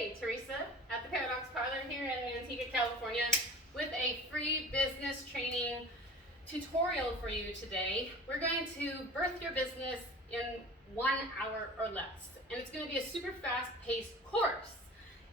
Hey, Teresa at the Paradox Parlor here in Antigua, California with a free business training tutorial for you today. We're going to birth your business in 1 hour or less, and it's going to be a super fast-paced course.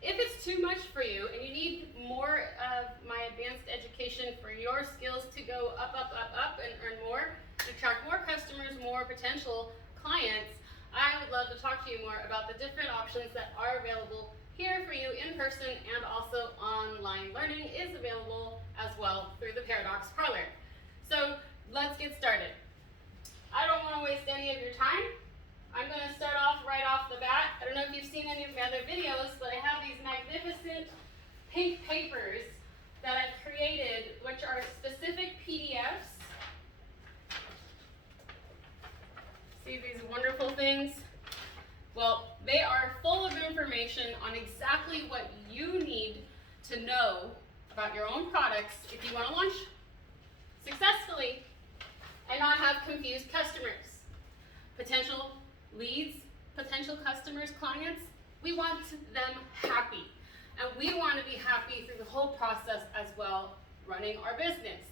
If it's too much for you and you need more of my advanced education for your skills to go up, and earn more, to attract more customers, more potential clients, I would love to talk to you more about the different options that are available here for you in person, and also online learning is available as well through the Paradox Parlor. So let's get started. I don't want to waste any of your time. I'm going to start off right off the bat. I don't know if you've seen any of my other videos, but I have these magnificent pink papers that I've created, which are specific PDFs. See these wonderful things? Well, they are full of information on exactly what you need to know about your own products if you want to launch successfully and not have confused customers. Potential leads, potential customers, clients, we want them happy. And we want to be happy through the whole process as well, running our business.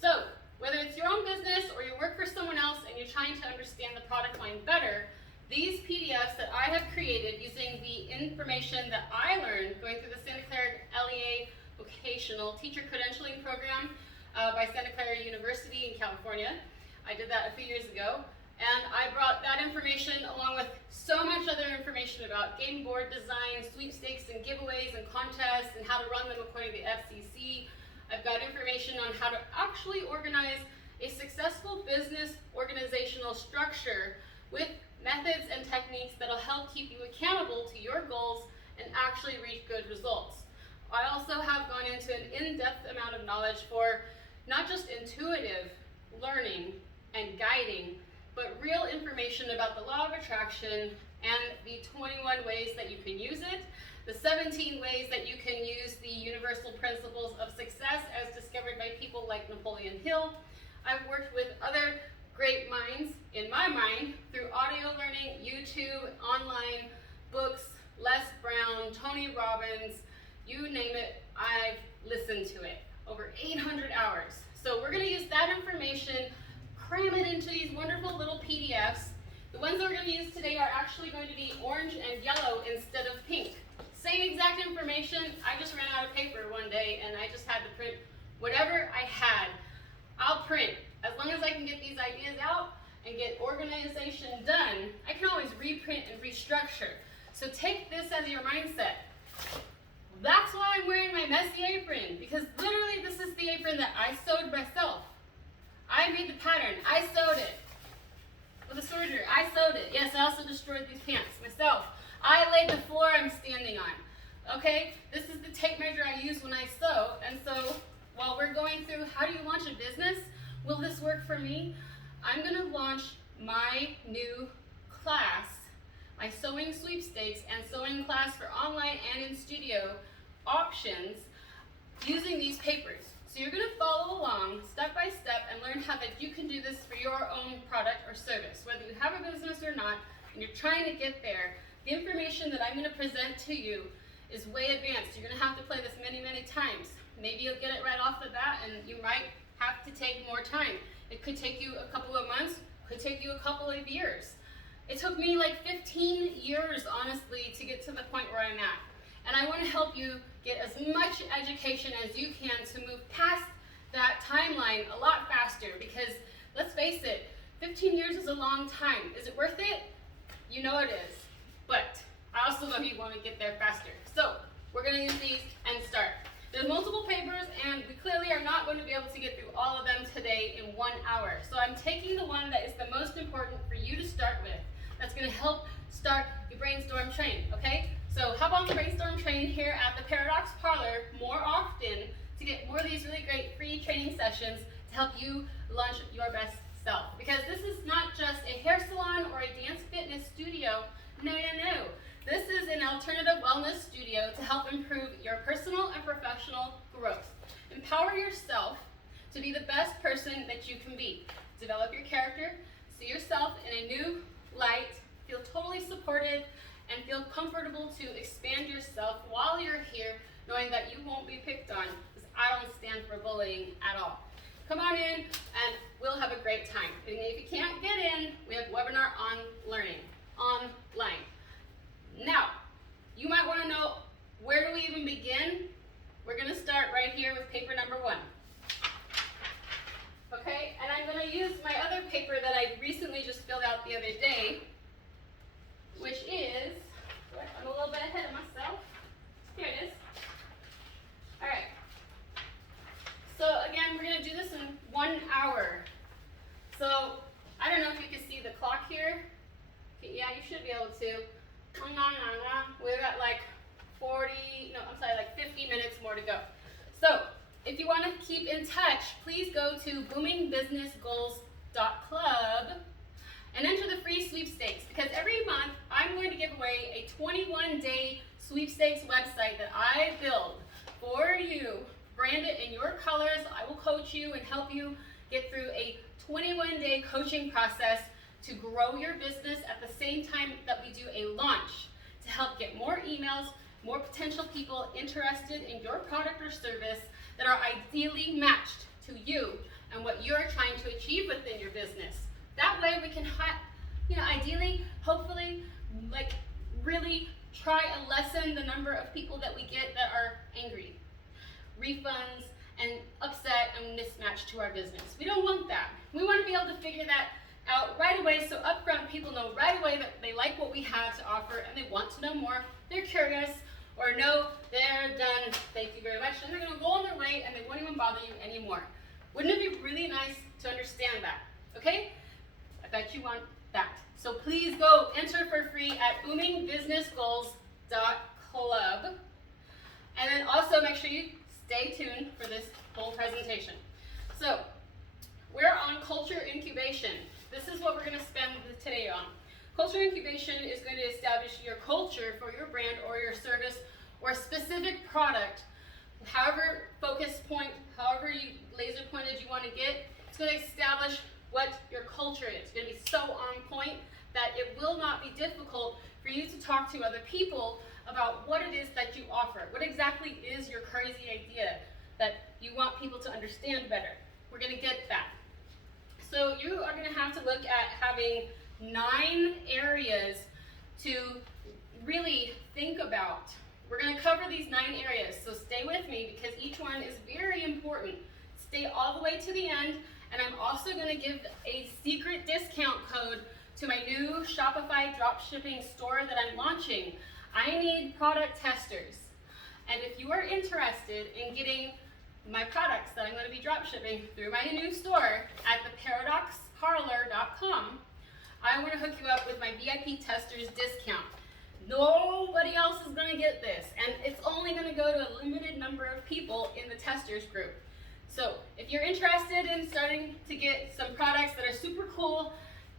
So, whether it's your own business or you work for someone else and you're trying to understand the product line better, these PDFs that I have created using the information that I learned going through the Santa Clara LEA Vocational Teacher Credentialing Program by Santa Clara University in California. I did that a few years ago, and I brought that information along with so much other information about game board design, sweepstakes and giveaways and contests, and how to run them according to the FCC. I've got information on how to actually organize a successful business organizational structure with methods and techniques that'll help keep you accountable to your goals and actually reach good results. I also have gone into an in-depth amount of knowledge for not just intuitive learning and guiding, but real information about the law of attraction and the 21 ways that you can use it, the 17 ways that you can use the universal principles of success as discovered by people like Napoleon Hill. I've worked with other great minds, in my mind, through audio learning, YouTube, online, books, Les Brown, Tony Robbins, you name it, I've listened to it. Over 800 hours. So we're going to use that information, cram it into these wonderful little PDFs. The ones that we're going to use today are actually going to be orange and yellow instead of pink. Same exact information, I just ran out of paper one day and I just had to print whatever I had. I'll print. As long as I can get these ideas out and get organization done, I can always reprint and restructure. So take this as your mindset. That's why I'm wearing my messy apron, because literally this is the apron that I sewed myself. I made the pattern, I sewed it. With a serger, I sewed it. Yes, I also destroyed these pants myself. I laid the floor I'm standing on. Okay, this is the tape measure I use when I sew, and so while we're going through how do you launch a business, will this work for me? I'm going to launch my new class, my sewing sweepstakes and sewing class for online and in studio options using these papers. So you're going to follow along step by step and learn how that you can do this for your own product or service. Whether you have a business or not, and you're trying to get there, the information that I'm going to present to you is way advanced. You're going to have to play this many, many times. Maybe you'll get it right off the bat, and you might have to take more time. It could take you a couple of months, could take you a couple of years. It took me like 15 years, honestly, to get to the point where I'm at. And I want to help you get as much education as you can to move past that timeline a lot faster, because let's face it, 15 years is a long time. Is it worth it? You know it is. But I also know you want to get there faster. So we're going to use these and start. There's multiple papers, and we clearly are not going to be able to get through all of them today in 1 hour. So I'm taking the one that is the most important for you to start with. That's going to help start your brainstorm train, okay? So hop on the brainstorm train here at the Paradox Parlor more often to get more of these really great free training sessions to help you launch your best self. Because this is not just a hair salon or a dance fitness studio. No. This is an alternative wellness studio to help improve your personal and professional growth. Empower yourself to be the best person that you can be. Develop your character, see yourself in a new light, feel totally supported, and feel comfortable to expand your yourself while you're here, knowing that you won't be picked on, because I don't stand for bullying at all. Come on in and we'll have a great time. And if you can't get in, we have webinar on learning, online. Now, you might want to know, where do we even begin? We're going to start right here with paper number 1. Okay, and I'm going to use my other paper that I recently just filled out the other day, which is, I'm a little bit ahead of myself. Here it is. All right. So again, we're going to do this in 1 hour. So I don't know if you can see the clock here. Okay, yeah, you should be able to. We've got like 50 minutes more to go. So if you want to keep in touch, please go to BoomingBusinessGoals.Club and enter the free sweepstakes, because every month I'm going to give away a 21-day sweepstakes website that I build for you. Brand it in your colors. I will coach you and help you get through a 21-day coaching process to grow your business at the same time that we do a launch, to help get more emails, more potential people interested in your product or service that are ideally matched to you and what you're trying to achieve within your business. That way we can, ideally, hopefully, really try and lessen the number of people that we get that are angry, refunds, and upset and mismatched to our business. We don't want that. We want to be able to figure that out right away, so upfront people know right away that they like what we have to offer and they want to know more. They're curious, or no, they're done, thank you very much, and they're going to go on their way and they won't even bother you anymore. Wouldn't it be really nice to understand that? Okay? I bet you want that. So please go enter for free at BoomingBusinessGoals.Club, and then also make sure you stay tuned for this whole presentation. So we're on culture incubation. This is what we're going to spend today on. Culture incubation is going to establish your culture for your brand or your service or specific product. However focus point, however laser pointed you want to get, it's going to establish what your culture is. It's going to be so on point that it will not be difficult for you to talk to other people about what it is that you offer. What exactly is your crazy idea that you want people to understand better? We're going to get that. So you are going to have to look at having 9 areas to really think about. We're going to cover these 9 areas, so stay with me because each one is very important. Stay all the way to the end, and I'm also going to give a secret discount code to my new Shopify dropshipping store that I'm launching. I need product testers, and if you are interested in getting my products that I'm going to be dropshipping through my new store at theparadoxparlor.com, I want to hook you up with my VIP testers discount. Nobody else is going to get this, and it's only going to go to a limited number of people in the testers group. So if you're interested in starting to get some products that are super cool,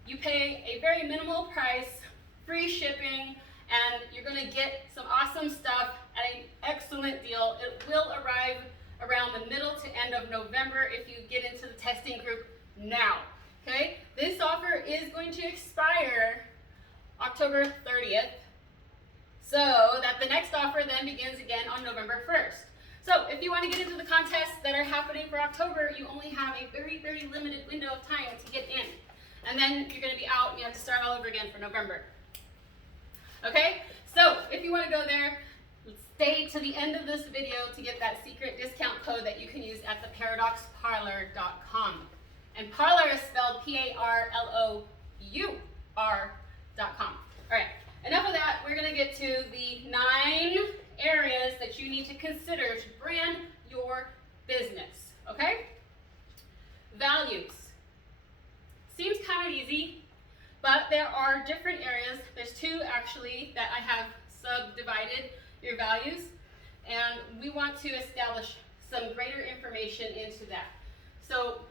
you pay a very minimal price, free shipping, and you're going to get some awesome stuff at an excellent deal. It will arrive around the middle to end of November if you get into the testing group now. Okay? This offer is going to expire October 30th, so that the next offer then begins again on November 1st. So if you want to get into the contests that are happening for October, you only have a very, very limited window of time to get in. And then you're going to be out and you have to start all over again for November. Okay? So if you want to go there, stay to the end of this video to get that secret discount code that you can use at theparadoxparlor.com. And parlor is spelled P-A-R-L-O-U-R.com. All right, enough of that. We're going to get to the 9 areas that you need to consider to brand your business, okay? Values. Seems kind of easy, but there are different areas. There's 2 actually that I have subdivided your values, and we want to establish some greater information into that. So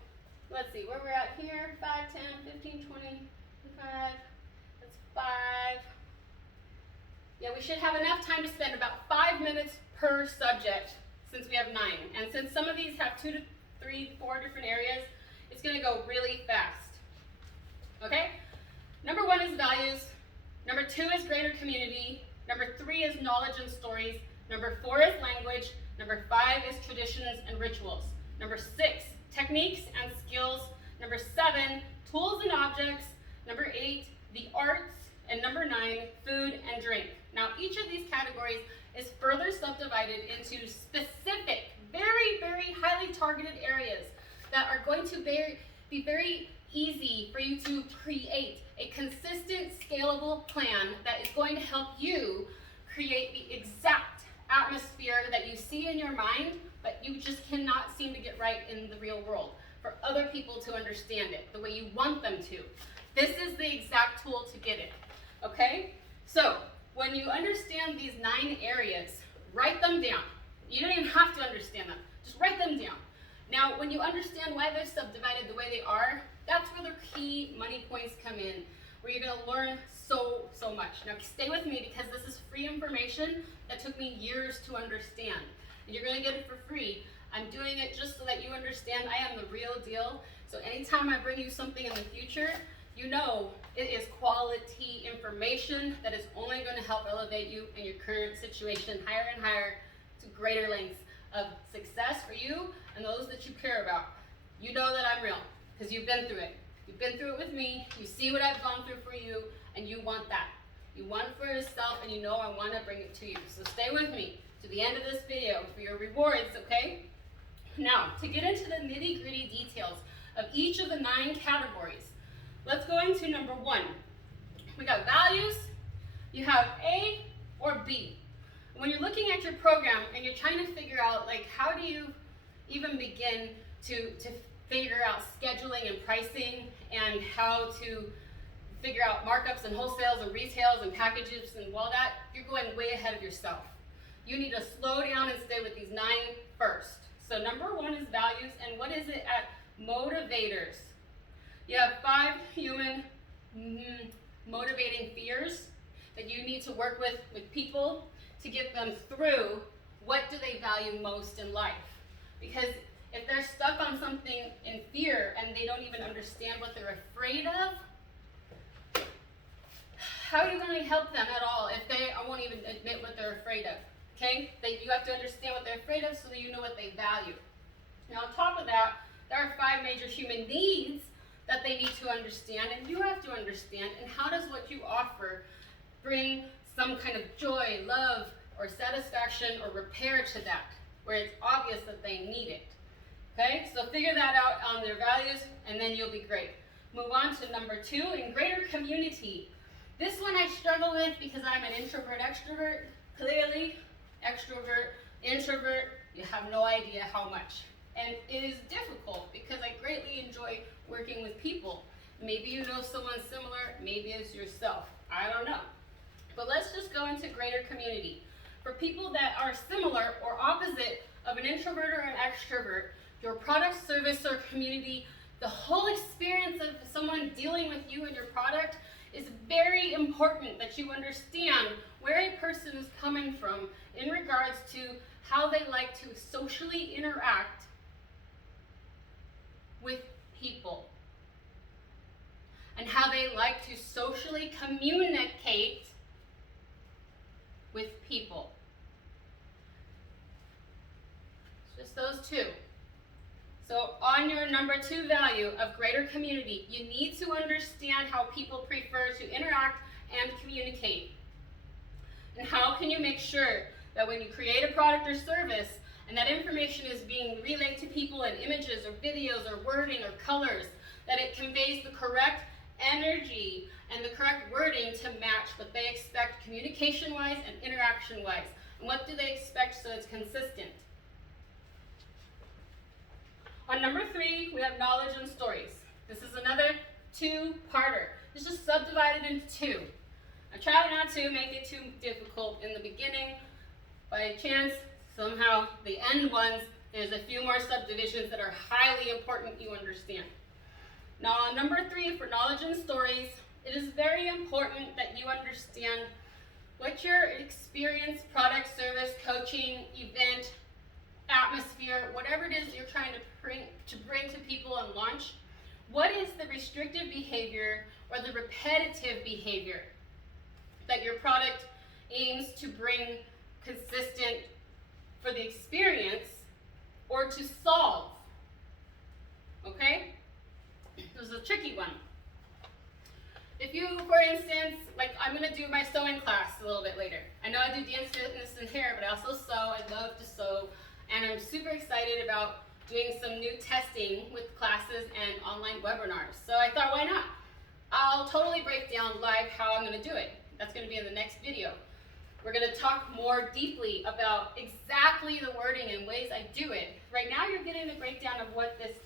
let's see where we're at here. 5, 10, 15, 20, 25. That's 5. Yeah, we should have enough time to spend about 5 minutes per subject since we have 9. And since some of these have 2 to 3, 4 different areas, it's going to go really fast. Okay? Number 1 is values. Number 2 is greater community. Number 3 is knowledge and stories. Number 4 is language. Number 5 is traditions and rituals. Number 6, techniques and skills. Number 7, tools and objects. Number 8, the arts. And number 9, food and drink. Now, each of these categories is further subdivided into specific, very, very highly targeted areas that are going to be very easy for you to create a consistent, scalable plan that is going to help you create the exact atmosphere that you see in your mind, but you just cannot seem to get right in the real world for other people to understand it the way you want them to. This is the exact tool to get it, okay? So, when you understand these 9 areas, write them down. You don't even have to understand them, just write them down. Now, when you understand why they're subdivided the way they are, that's where the key money points come in, where you're gonna learn so much. Now, stay with me because this is free information that took me years to understand. And you're gonna get it for free. I'm doing it just so that you understand I am the real deal. So anytime I bring you something in the future, you know it is quality information that is only gonna help elevate you in your current situation higher and higher to greater lengths of success for you and those that you care about. You know that I'm real because you've been through it. You've been through it with me, you see what I've gone through for you, and you want that. You want it for yourself, and you know I want to bring it to you. So stay with me to the end of this video for your rewards, okay? Now, to get into the nitty-gritty details of each of the 9 categories, let's go into number 1. We got values. You have A or B. When you're looking at your program and you're trying to figure out, like, how do you even begin to figure out scheduling and pricing and how to figure out markups and wholesales and retails and packages and all that, you're going way ahead of yourself. You need to slow down and stay with these 9 first. So number 1 is values, and what is it at motivators? You have 5 human motivating fears that you need to work with people to get them through what do they value most in life. Because if they're stuck on something in fear and they don't even understand what they're afraid of, how are you going to help them at all if they won't even admit what they're afraid of? Okay? You have to understand what they're afraid of so that you know what they value. Now, on top of that, there are 5 major human needs that they need to understand, and you have to understand. And how does what you offer bring some kind of joy, love, or satisfaction or repair to that, where it's obvious that they need it? Okay, so figure that out on their values, and then you'll be great. Move on to number 2, in greater community. This one I struggle with because I'm an introvert, extrovert. Clearly, extrovert, introvert, you have no idea how much. And it is difficult because I greatly enjoy working with people. Maybe you know someone similar, maybe it's yourself. I don't know. But let's just go into greater community. For people that are similar or opposite of an introvert or an extrovert, your product, service, or community, the whole experience of someone dealing with you and your product is very important that you understand where a person is coming from in regards to how they like to socially interact with people and how they like to socially communicate with people. Just those 2. So on your number 2 value of greater community, you need to understand how people prefer to interact and communicate. And how can you make sure that when you create a product or service and that information is being relayed to people in images or videos or wording or colors, that it conveys the correct energy and the correct wording to match what they expect communication-wise and interaction-wise. And what do they expect so it's consistent? On number 3, we have knowledge and stories. This is another 2-parter. It's just subdivided into 2. I try not to make it too difficult in the beginning. By chance, somehow, the end ones, there's a few more subdivisions that are highly important you understand. Now, on number 3, for knowledge and stories, it is very important that you understand what your experience, product, service, coaching, event, atmosphere, whatever it is you're trying to bring to people and launch, what is the restrictive behavior or the repetitive behavior that your product aims to bring consistent for the experience or to solve. Okay? This is a tricky one. If you, for instance, like I'm going to do my sewing class a little bit later. I know I do dance, fitness, and hair, but I also sew. I love to sew. And I'm super excited about doing some new testing with classes and online webinars. So I thought, why not? I'll totally break down live how I'm going to do it. That's going to be in the next video. We're going to talk more deeply about exactly the wording and ways I do it. Right now you're getting a breakdown of what it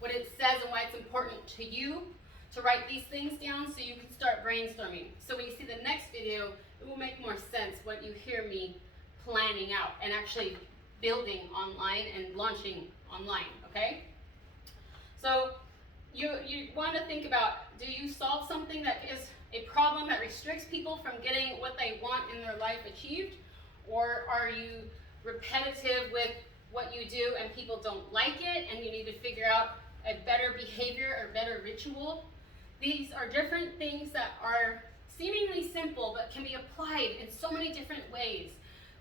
says and why it's important to you to write these things down so you can start brainstorming. So when you see the next video, it will make more sense when you hear me planning out and actually building online and launching online, okay? So you want to think about, do you solve something that is a problem that restricts people from getting what they want in their life achieved? Or are you repetitive with what you do and people don't like it and you need to figure out a better behavior or better ritual? These are different things that are seemingly simple but can be applied in so many different ways,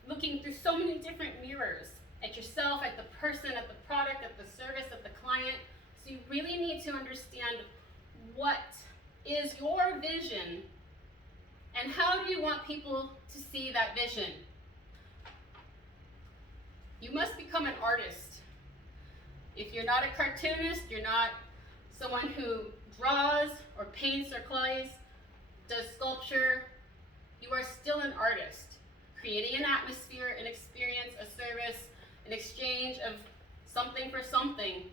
looking through so many different mirrors at yourself, at the person, at the product, at the service, at the client. So you really need to understand what is your vision and how do you want people to see that vision. You must become an artist. If you're not a cartoonist, you're not someone who draws or paints or clays, does sculpture, you are still an artist, creating an atmosphere, an experience, a service, an exchange of something for something.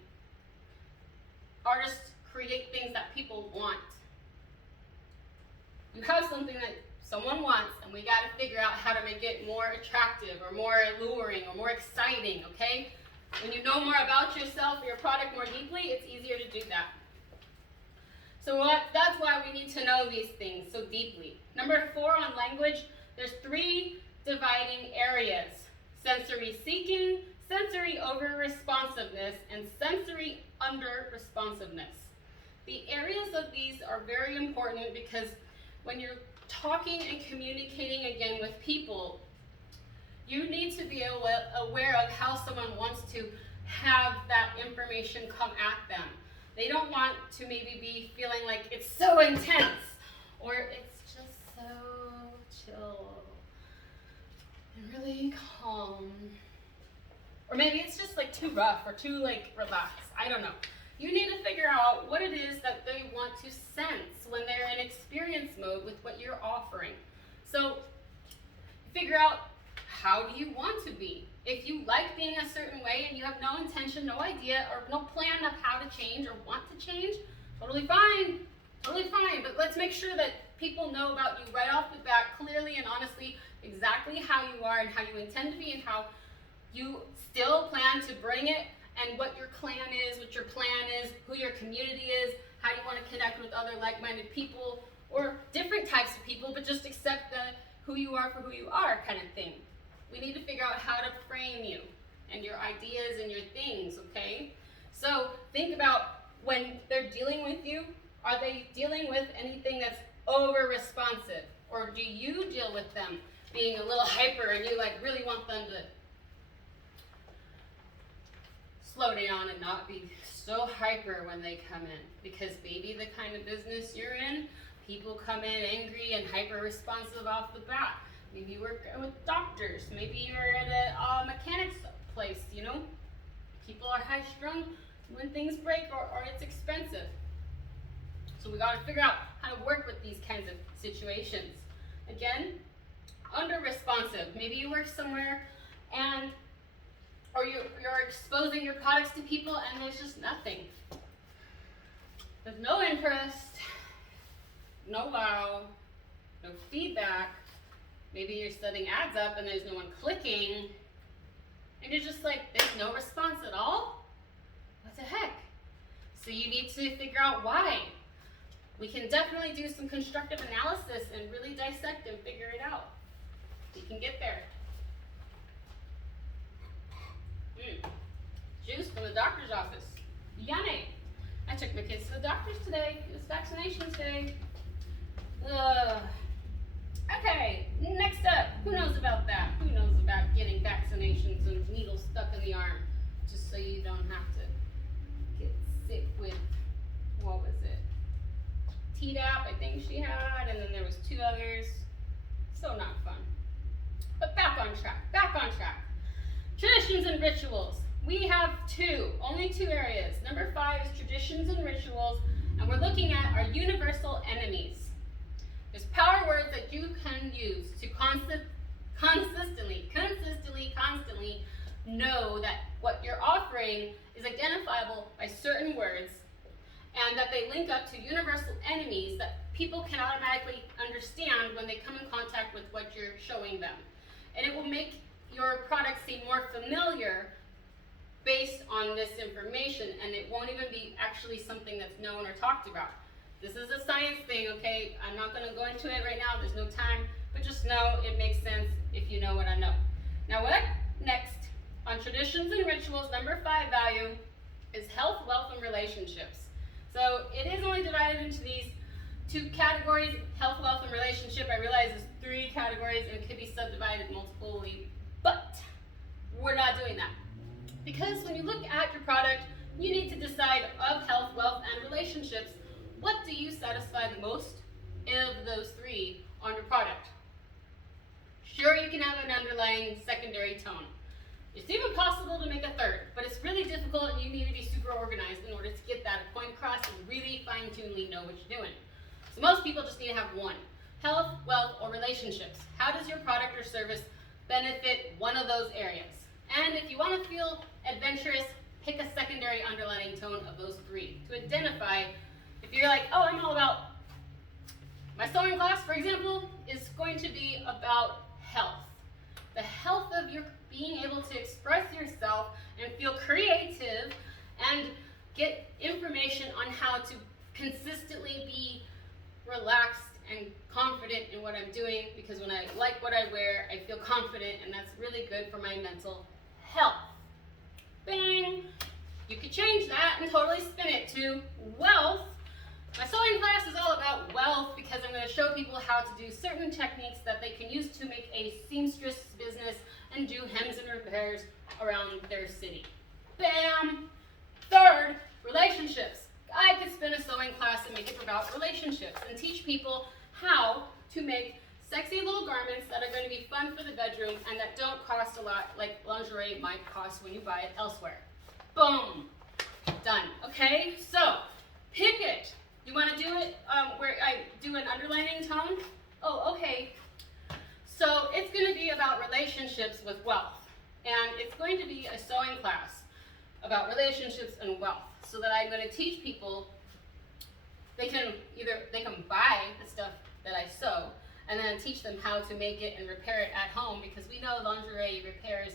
Artists create things that people want. You have something that someone wants, and we got to figure out how to make it more attractive or more alluring or more exciting, okay? When you know more about yourself or your product more deeply, it's easier to do that. So that's why we need to know these things so deeply. Number 4 on language, there's 3 dividing areas: sensory seeking, sensory over-responsiveness, and sensory under-responsiveness. The areas of these are very important because when you're talking and communicating again with people, you need to be aware of how someone wants to have that information come at them. They don't want to maybe be feeling like it's so intense or it's just so chill and really calm. Or maybe it's just like too rough or too like relaxed. I don't know. You need to figure out what it is that they want to sense when they're in experience mode with what you're offering. So figure out, how do you want to be? If you like being a certain way and you have no intention, no idea, or no plan of how to change or want to change, totally fine, totally fine. But let's make sure that people know about you right off the bat, clearly and honestly, exactly how you are and how you intend to be and how you still plan to bring it, and what your clan is, what your plan is, who your community is, how you want to connect with other like-minded people, or different types of people, but just accept the who you are for who you are kind of thing. We need to figure out how to frame you and your ideas and your things, okay? So think about when they're dealing with you, are they dealing with anything that's over-responsive? Or do you deal with them being a little hyper and you like really want them to slow down and not be so hyper when they come in? Because maybe the kind of business you're in, people come in angry and hyper-responsive off the bat. Maybe you work with doctors. Maybe you're at a mechanics place, you know? People are high-strung when things break or it's expensive. So we got to figure out how to work with these kinds of situations. Again, under-responsive. Maybe you work somewhere and or you're exposing your products to people and there's just nothing. There's no interest, no wow, no feedback. Maybe you're setting ads up and there's no one clicking, and you're just like, there's no response at all? What the heck? So you need to figure out why. We can definitely do some constructive analysis and really dissect and figure it out. We can get there. Juice from the doctor's office. Yummy. I took my kids to the doctor's today. It was vaccinations day. Okay. Next up, who knows about that? Who knows about getting vaccinations and needles stuck in the arm just so you don't have to get sick with, what was it? Tdap, I think she had, and then there was 2 others. So not fun. But back on track, back on track. Traditions and rituals. We have 2, only 2 areas. Number 5 is traditions and rituals, and we're looking at our universal enemies. There's power words that you can use to consistently know that what you're offering is identifiable by certain words and that they link up to universal enemies that people can automatically understand when they come in contact with what you're showing them. And it will make your product seem more familiar based on this information, and it won't even be actually something that's known or talked about. This is a science thing, okay? I'm not going to go into it right now. There's no time, but just know it makes sense if you know what I know. Now, what next on traditions and rituals, number 5 value is health, wealth, and relationships. So it is only divided into these 2 categories, health, wealth, and relationship. I realize there's 3 categories and it could be subdivided multiply, but we're not doing that. Because when you look at your product, you need to decide of health, wealth, and relationships, what do you satisfy the most of those 3 on your product? Sure, you can have an underlying secondary tone. It's even possible to make a 3rd, but it's really difficult and you need to be super organized in order to get that point across and really fine-tunely know what you're doing. So most people just need to have 1. Health, wealth, or relationships. How does your product or service benefit one of those areas? And if you want to feel adventurous, pick a secondary underlying tone of those 3 to identify. If you're like, oh, I'm all about, my sewing class, for example, is going to be about health. The health of your being able to express yourself and feel creative and get information on how to consistently be relaxed and confident in what I'm doing, because when I like what I wear, I feel confident, and that's really good for my mental health. Bang! You could change that and totally spin it to wealth. My sewing class is all about wealth because I'm going to show people how to do certain techniques that they can use to make a seamstress business and do hems and repairs around their city. Bam! 3rd, relationships. I could spin a sewing class and make it about relationships and teach people how to make sexy little garments that are going to be fun for the bedroom and that don't cost a lot like lingerie might cost when you buy it elsewhere. Boom! Done. Okay? So, pick it. You want to do it where I do an underlining tone? Oh, okay. So it's going to be about relationships with wealth. And it's going to be a sewing class about relationships and wealth. So that I'm going to teach people, they can buy the stuff that I sew and then teach them how to make it and repair it at home, because we know lingerie repairs,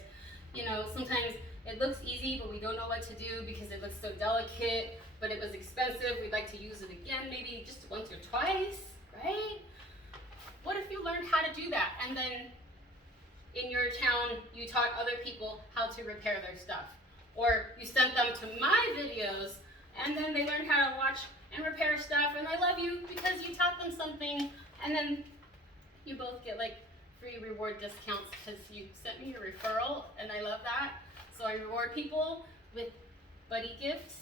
sometimes it looks easy, but we don't know what to do because it looks so delicate, but it was expensive. We'd like to use it again, maybe just once or twice, right? What if you learned how to do that? And then in your town, you taught other people how to repair their stuff. Or you sent them to my videos, and then they learned how to watch and repair stuff, and I love you because you taught them something, and then you both get like free reward discounts because you sent me your referral, and I love that. So I reward people with buddy gifts.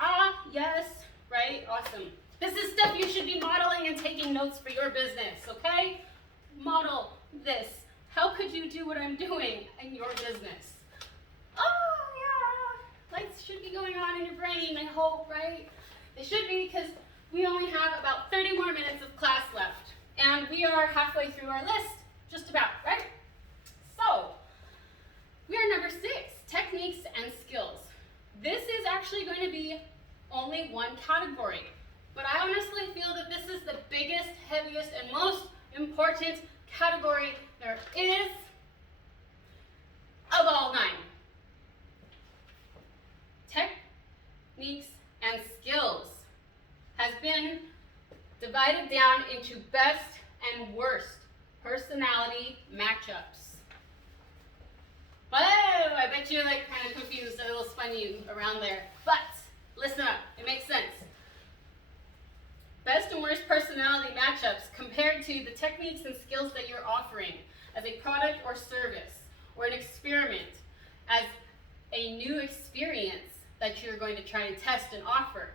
Ah, yes, right? Awesome. This is stuff you should be modeling and taking notes for your business, okay? Model this. How could you do what I'm doing in your business? Oh, yeah. Lights should be going on in your brain, I hope, right? They should be, because we only have about 30 more minutes of class left. And we are halfway through our list, just about, right? So, we are number 6, techniques and skills. This is actually going to be only one category. But I honestly feel that this is the biggest, heaviest, and most important category there is of all 9. Techniques and skills has been divided down into best and worst personality matchups. Whoa, I bet you're like kind of confused, a little spun you around there. But listen up, it makes sense. best and worst personality matchups compared to the techniques and skills that you're offering as a product or service or an experiment, as a new experience that you're going to try and test and offer.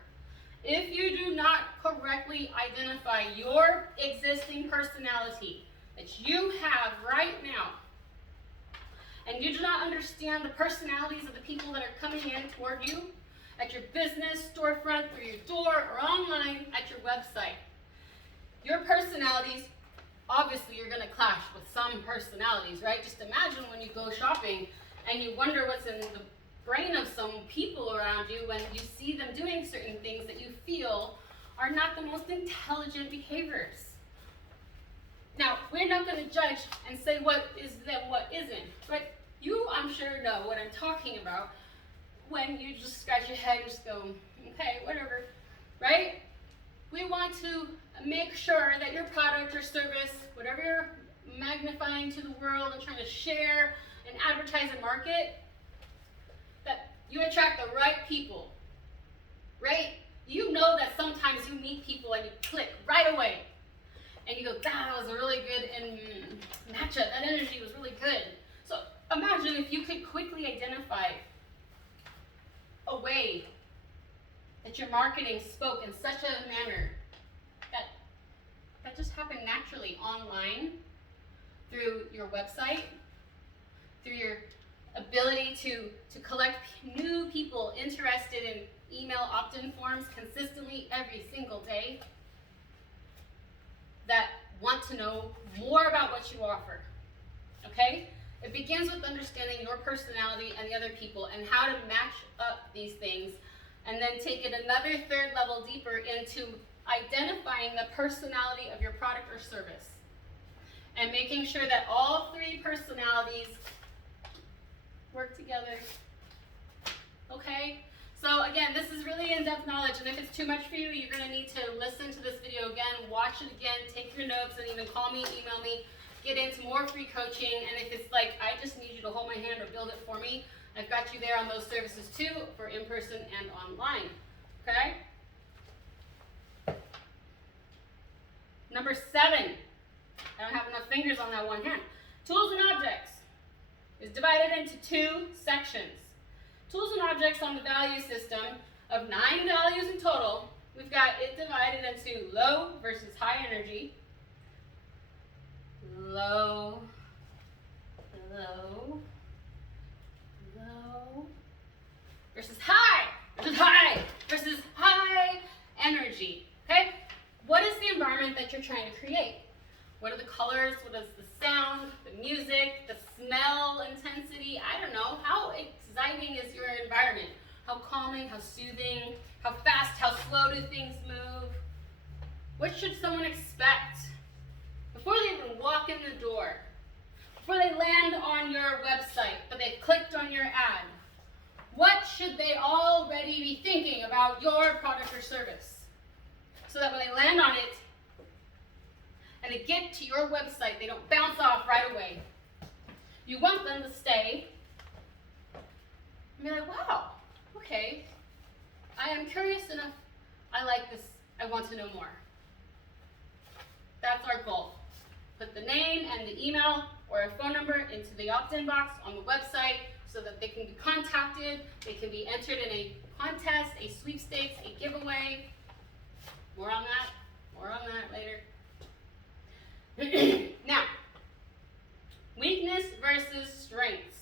If you do not correctly identify your existing personality that you have right now, and you do not understand the personalities of the people that are coming in toward you at your business, storefront, through your door, or online at your website, your personalities, obviously you're going to clash with some personalities, right? Just imagine when you go shopping and you wonder what's in the brain of some people around you when you see them doing certain things that you feel are not the most intelligent behaviors. Now, we're not going to judge and say what is them, what isn't, but you, I'm sure, know what I'm talking about when you just scratch your head and just go, okay, whatever, right? We want to make sure that your product or service, whatever you're magnifying to the world and trying to share and advertise and market, that you attract the right people, right? You know that sometimes you meet people and you click right away. And you go, that was a really good matchup. That energy was really good. So imagine if you could quickly identify a way that your marketing spoke in such a manner that just happened naturally online, through your website, through your ability to collect new people interested in email opt-in forms consistently every single day, that want to know more about what you offer, okay? It begins with understanding your personality and the other people and how to match up these things, and then take it another third level deeper into identifying the personality of your product or service and making sure that all three personalities work together, okay? So again, this is really in-depth knowledge, and if it's too much for you, you're going to need to listen to this video again, watch it again, take your notes, and even call me, email me, get into more free coaching. And if it's like, I just need you to hold my hand or build it for me, I've got you there on those services too, for in-person and online, okay? Number 7, I don't have enough fingers on that one hand. Tools and objects is divided into 2 sections. Tools and objects on the value system of 9 values in total. We've got it divided into low versus high energy. Low, low, low, versus high, versus high energy, okay? What is the environment that you're trying to create? What are the colors? What is the sound, the music, the smell intensity? I don't know. How exciting is your environment? How calming, how soothing, how fast, how slow do things move? What should someone expect before they even walk in the door? Before they land on your website, but they've clicked on your ad? What should they already be thinking about your product or service? So that when they land on it and they get to your website, they don't bounce off right away. You want them to stay and be like, wow, okay, I am curious enough, I like this, I want to know more. That's our goal. Put the name and the email or a phone number into the opt-in box on the website so that they can be contacted, they can be entered in a contest, a sweepstakes, a giveaway. More on that later. Now, weakness versus strengths.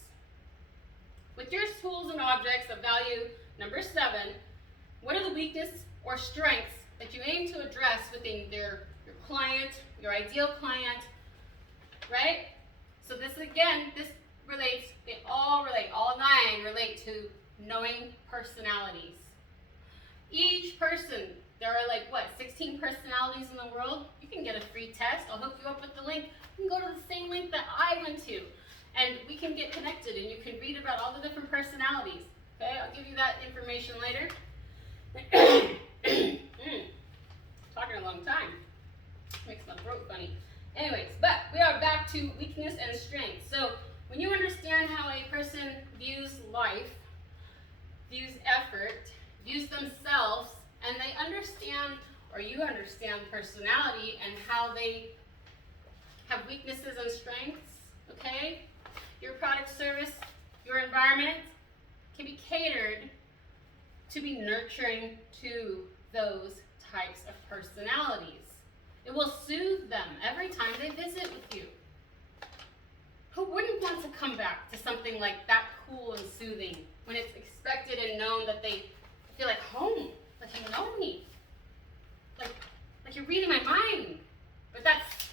With your tools and objects of value number 7, what are the weakness or strengths that you aim to address within your client, your ideal client, right? So this relates, they all relate, all 9 relate to knowing personalities. Each person, there are 16 personalities in the world. You can get a free test. I'll hook you up with the link. You can go to the same link that I went to, and we can get connected, and you can read about all the different personalities. Okay, I'll give you that information later. Talking a long time. Makes my throat funny. Anyways, but we are back to weakness and strength. So when you understand how a person views life, views effort, views themselves, and they understand or you understand personality and how they have weaknesses and strengths, okay? Your product, service, your environment can be catered to be nurturing to those types of personalities. It will soothe them every time they visit with you. Who wouldn't want to come back to something like that cool and soothing when it's expected and known that they feel like home, like you know me, like you're reading my mind? But that's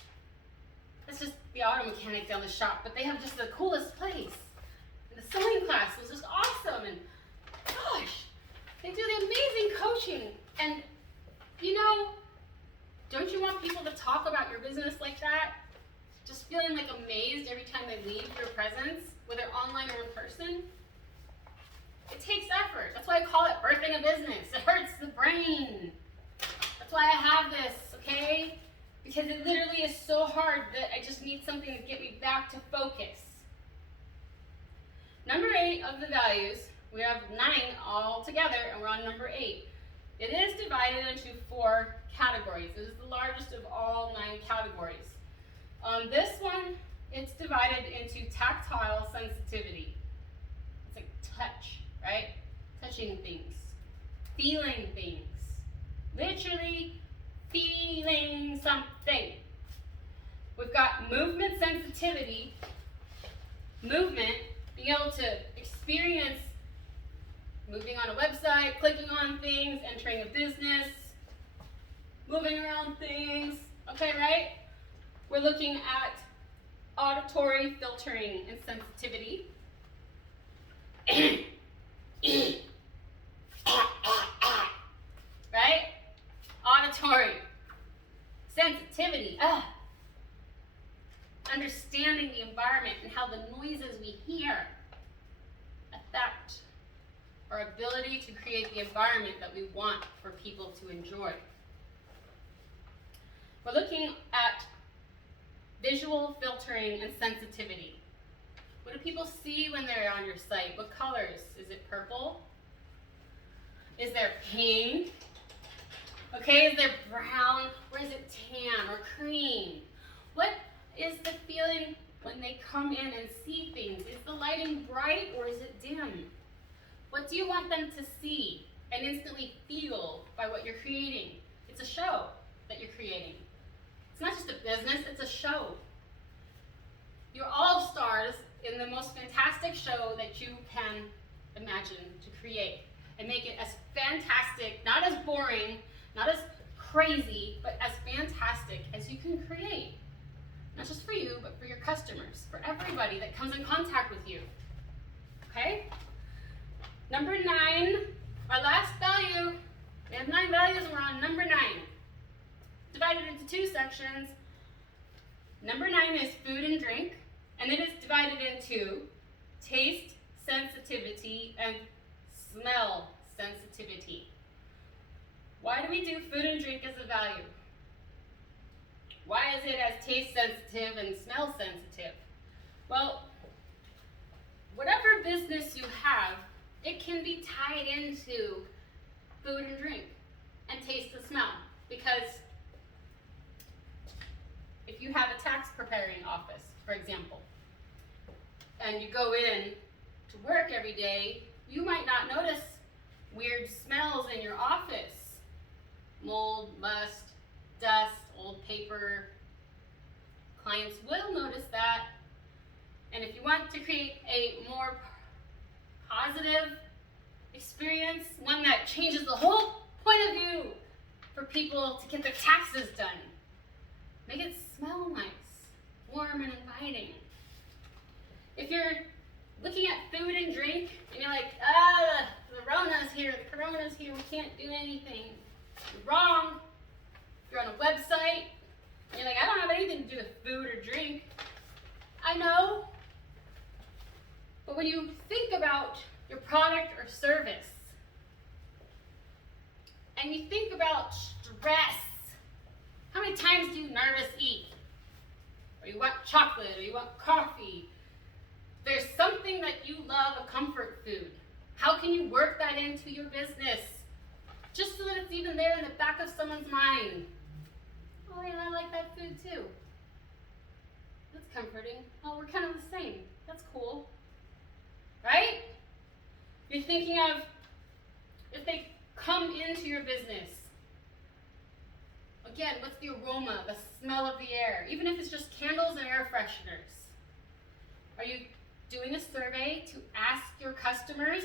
just the auto mechanic down the shop, but they have just the coolest place. And the sewing class was just awesome, and gosh, they do the amazing coaching. And you know, don't you want people to talk about your business like that? Just feeling like amazed every time they leave your presence, whether online or in person? It takes effort. That's why I call it birthing a business. It hurts the brain. That's why I have this, okay? Because it literally is so hard that I just need something to get me back to focus. Number 8 of the values, we have 9 all together, and we're on number 8. It is divided into 4 categories. It is the largest of all 9 categories. On this one, it's divided into tactile sensitivity. It's like touch, right? Touching things, feeling things, literally feeling something. We've got movement sensitivity, movement, being able to experience moving on a website, clicking on things, entering a business, moving around things, okay, right? We're looking at auditory filtering and sensitivity. Right? Auditory. Sensitivity. Understanding the environment and how the noises we hear affect our ability to create the environment that we want for people to enjoy. We're looking at visual filtering and sensitivity. What do people see when they're on your site? What colors? Is it purple? Is there pink? Okay, is there brown? Or is it tan or cream? What is the feeling when they come in and see things? Is the lighting bright or is it dim? What do you want them to see and instantly feel by what you're creating? It's a show that you're creating. It's not just a business, it's a show. You're all stars in the most fantastic show that you can imagine to create and make it as fantastic, not as boring, not as crazy, but as fantastic as you can create. Not just for you, but for your customers, for everybody that comes in contact with you. Okay? Number 9, our last value. We have 9 values and we're on number 9. Divided into 2 sections. Number 9 is food and drink, and it is divided into taste sensitivity and smell sensitivity. Why do we do food and drink as a value? Why is it as taste sensitive and smell sensitive? Well, whatever business you have, it can be tied into food and drink and taste and smell, because if you have a tax preparing office, for example, and you go in to work every day, you might not notice weird smells in your office. Mold, must, dust, old paper. Clients will notice that. And if you want to create a more positive experience, one that changes the whole point of view for people to get their taxes done, make it smell nice, warm and inviting. If you're looking at food and drink and you're like, the Rona's here, the Corona's here, we can't do anything. You're wrong. You're on a website and you're like, I don't have anything to do with food or drink. I know. But when you think about your product or service and you think about stress, how many times do you nervous eat? Or you want chocolate, or you want coffee? There's something that you love, a comfort food. How can you work that into your business? just so that it's even there in the back of someone's mind. Oh, and I like that food too. That's comforting. Oh, we're kind of the same. That's cool. Right? You're thinking of if they come into your business. Again, what's the aroma, the smell of the air? Even if it's just candles and air fresheners. Are you doing a survey to ask your customers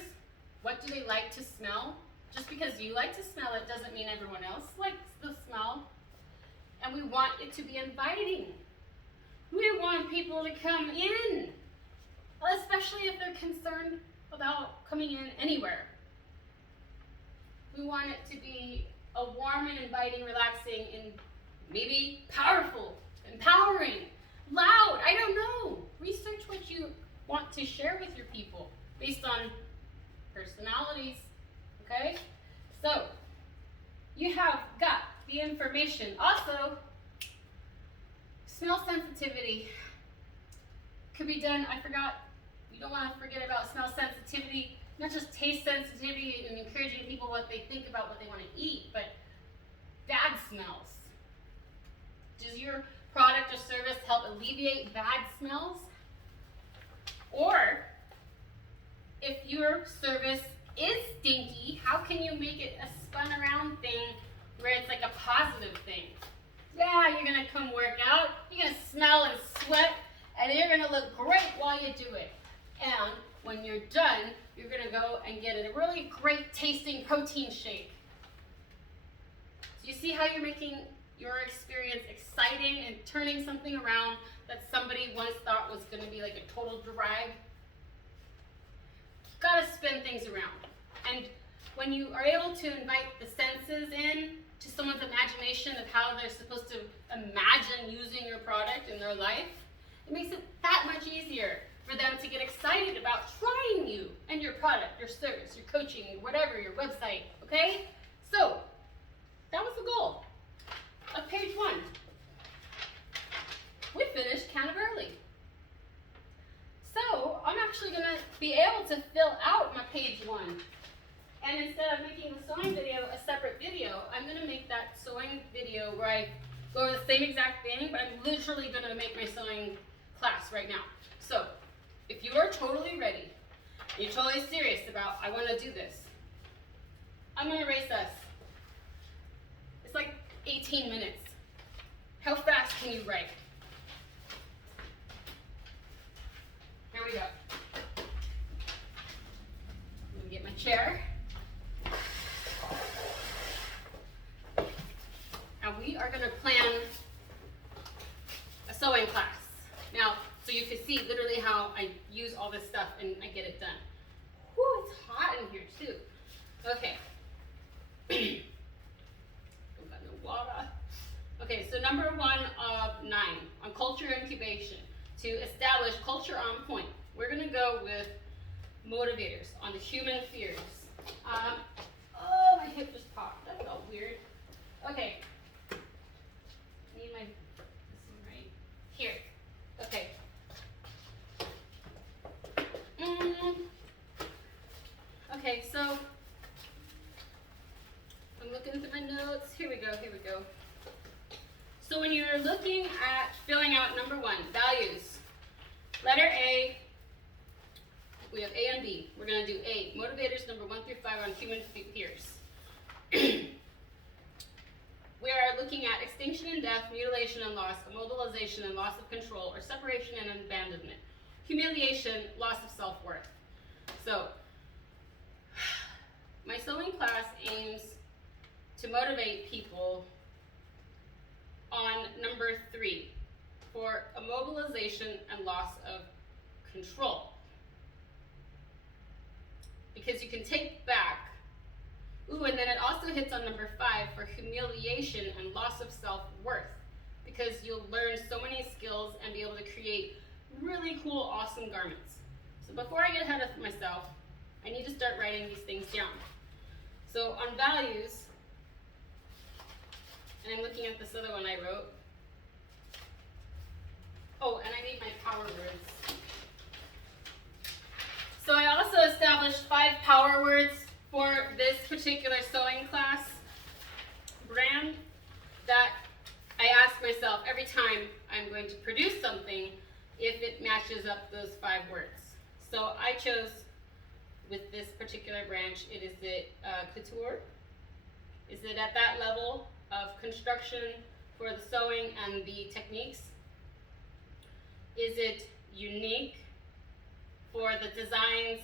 what do they like to smell? Just because you like to smell it doesn't mean everyone else likes the smell. And we want it to be inviting. We want people to come in, especially if they're concerned about coming in anywhere. We want it to be a warm and inviting, relaxing, and maybe powerful, empowering, loud. I don't know. Research what you want to share with your people based on personalities, okay? So, you have got the information. Also, smell sensitivity could be done. I forgot. You don't want to forget about smell sensitivity, not just taste sensitivity and encouraging people what they think about what they want to eat, but bad smells. Does your product or service help alleviate bad smells? Or if your service is stinky, how can you make it a spun around thing where it's like a positive thing? Yeah, you're gonna come work out, you're gonna smell and sweat, and you're gonna look great while you do it. And when you're done, you're gonna go and get a really great tasting protein shake. So you see how you're making your experience exciting and turning something around that somebody once thought was gonna be like a total drag? You've gotta spin things around. And when you are able to invite the senses in to someone's imagination of how they're supposed to imagine using your product in their life, it makes it that much easier for them to get excited about trying you and your product, your service, your coaching, whatever, your website, okay? So, that was the goal of page 1. We finished kind of early. So, I'm actually gonna be able to fill out my page 1. And instead of making the sewing video a separate video, I'm gonna make that sewing video where I go over the same exact thing, but I'm literally gonna make my sewing class right now. So, if you are totally ready, you're totally serious about, I wanna do this, I'm gonna race us. It's like 18 minutes. How fast can you write? Here we go. Let me get my chair. Now we are gonna plan a sewing class. Now, so you can see literally how I use all this stuff and I get it done. Whew, it's hot in here too. Okay. I've got no water. Okay, so number 1 of 9 on culture incubation. To establish culture on point, we're gonna go with motivators on the human fears. Oh, my hip just popped. That felt weird. Okay. Need my, this one right here. Okay. Okay, so I'm looking through my notes. Here we go. So when you're looking at filling out number 1, values, letter A, we have A and B. We're going to do A, motivators number 1 through 5 on human fears. We are looking at extinction and death, mutilation and loss, immobilization and loss of control, or separation and abandonment. Humiliation, loss of self-worth. So, my sewing class aims to motivate people on number 3 for immobilization and loss of control. Because you can take back. Ooh, and then it also hits on number 5 for humiliation and loss of self-worth, because you'll learn so many skills and be able to create really cool, awesome garments. So before I get ahead of myself, I need to start writing these things down. So on values, and I'm looking at this other one I wrote. Oh, and I need my power words. So I also established 5 power words for this particular sewing class. myself every time I'm going to produce something if it matches up those 5 words. So I chose, with this particular branch, is it couture? Is it at that level of construction for the sewing and the techniques? Is it unique for the designs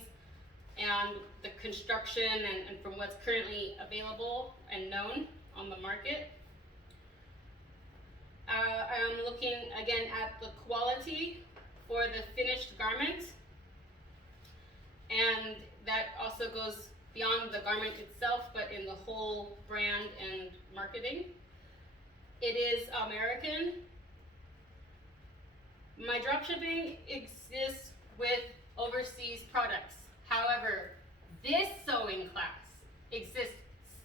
and the construction and from what's currently available and known on the market? I'm looking again at the quality for the finished garment, and that also goes beyond the garment itself, but in the whole brand and marketing. It is American. My dropshipping exists with overseas products. However, this sewing class exists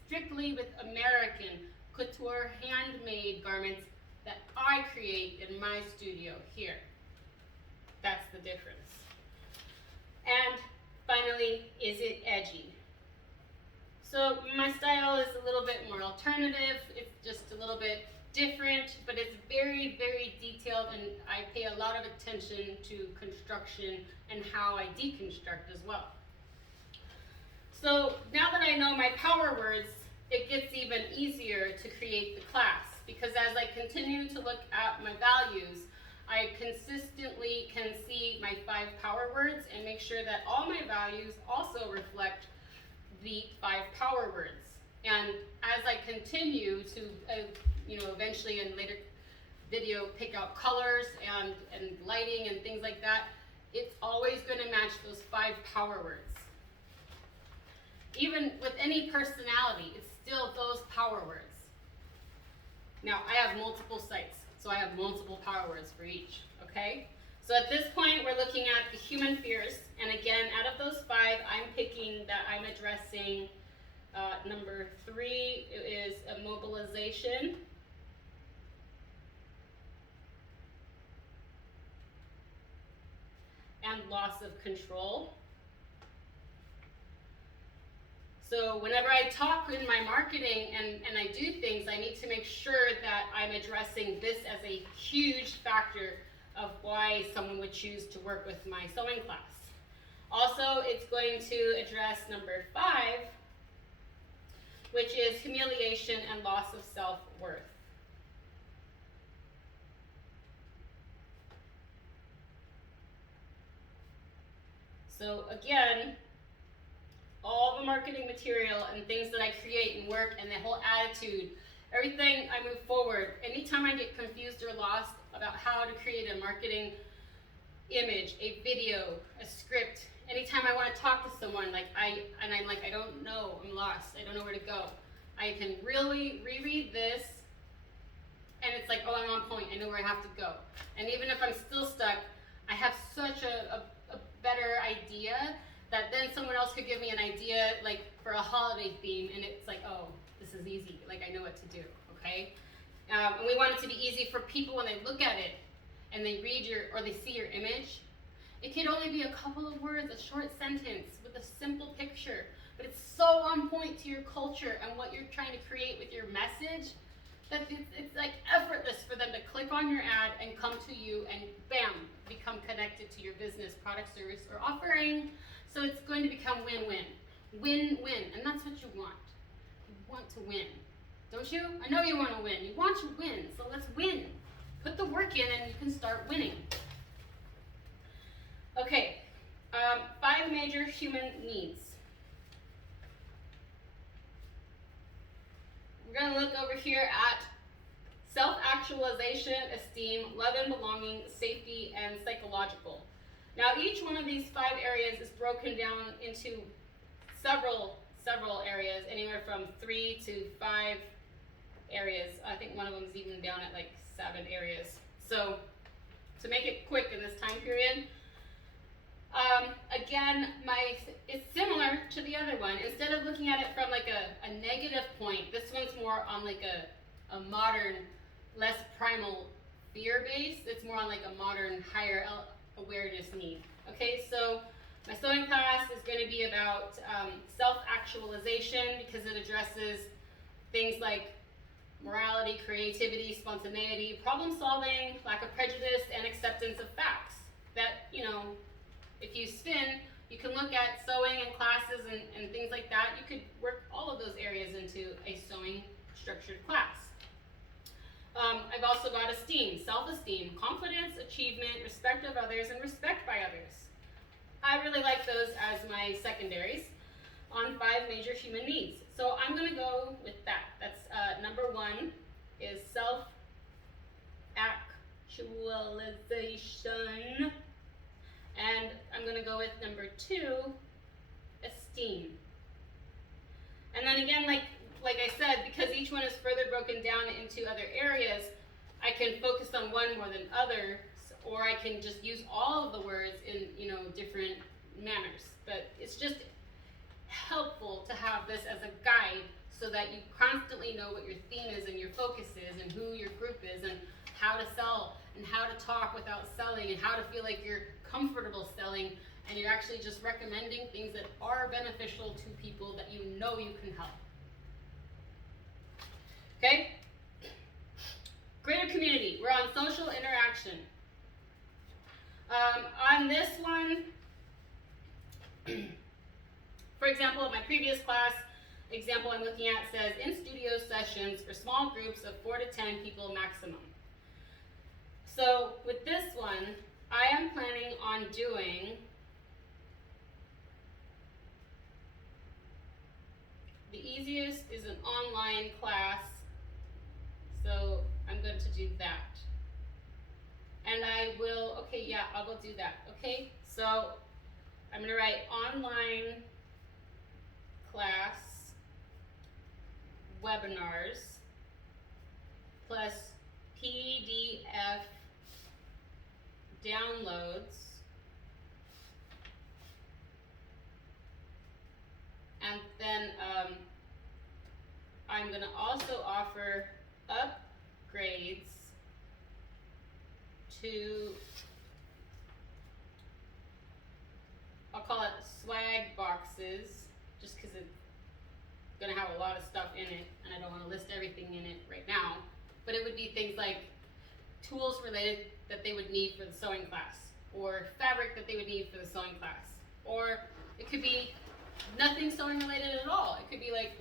strictly with American couture handmade garments that I create in my studio here. That's the difference. And finally, is it edgy? So my style is a little bit more alternative. It's just a little bit different, but it's very, very detailed, and I pay a lot of attention to construction and how I deconstruct as well. So now that I know my power words, it gets even easier to create the class, because as I continue to look at my values, I consistently can see my 5 power words and make sure that all my values also reflect the 5 power words. And as I continue to, eventually in later video pick out colors and lighting and things like that, it's always going to match those 5 power words. Even with any personality, it's still those power words. Now, I have multiple sites, so I have multiple power words for each, okay? So at this point, we're looking at the human fears, and again, out of those 5, I'm picking that I'm addressing number 3 is immobilization. And loss of control. So whenever I talk in my marketing and I do things, I need to make sure that I'm addressing this as a huge factor of why someone would choose to work with my sewing class. Also, it's going to address number 5, which is humiliation and loss of self-worth. So again, all the marketing material and things that I create and work and the whole attitude, everything I move forward, anytime I get confused or lost about how to create a marketing image, a video, a script, anytime I want to talk to someone, I'm like, I don't know, I'm lost, I don't know where to go. I can really reread this, and it's like, oh, I'm on point, I know where I have to go. And even if I'm still stuck, I have such a better idea that then someone else could give me an idea like for a holiday theme, and it's like, oh, this is easy, like I know what to do, okay? And we want it to be easy for people when they look at it and they read or they see your image. It could only be a couple of words, a short sentence with a simple picture, but it's so on point to your culture and what you're trying to create with your message that it's like effortless for them to click on your ad and come to you and bam, become connected to your business, product, service, or offering. So it's going to become win-win. Win-win, and that's what you want. You want to win, don't you? I know you want to win. You want to win, so let's win. Put the work in and you can start winning. Okay, 5 major human needs. We're going to look over here at self-actualization, esteem, love and belonging, safety, and psychological. Now, each one of these 5 areas is broken down into several areas, anywhere from 3 to 5 areas. I think one of them is even down at like 7 areas. So, to make it quick in this time period, again, it's similar to the other one. Instead of looking at it from like a negative point, this one's more on like a modern, less primal fear base. It's more on like a modern, higher awareness need. Okay, so my sewing class is going to be about self-actualization, because it addresses things like morality, creativity, spontaneity, problem solving, lack of prejudice, and acceptance of facts. That, you know, if you spin, you can look at sewing and classes and things like that. You could work all of those areas into a sewing structured class. I've also got esteem, self-esteem, confidence, achievement, respect of others, and respect by others. I really like those as my secondaries on 5 major human needs. So I'm going to go with that. That's number 1 is self-actualization. And I'm going to go with number 2, esteem. And then again, like I said, because each one is further broken down into other areas, I can focus on one more than others, or I can just use all of the words in, you know, different manners. But it's just helpful to have this as a guide so that you constantly know what your theme is and your focus is and who your group is and how to sell and how to talk without selling and how to feel like you're comfortable selling, and you're actually just recommending things that are beneficial to people that you know you can help. Okay? Greater community. We're on social interaction. On this one, for example, my previous class example I'm looking at says in-studio sessions for small groups of 4 to 10 people maximum. So with this one, I am planning on doing the easiest is an online class, so I'm going to do that. And I will, okay, yeah, I'll go do that. Okay, so I'm going to write online class webinars plus PDF downloads and then I'm going to also offer upgrades to, I'll call it swag boxes, just because it's going to have a lot of stuff in it and I don't want to list everything in it right now, but it would be things like tools related that they would need for the sewing class, or fabric that they would need for the sewing class, or it could be nothing sewing related at all. It could be like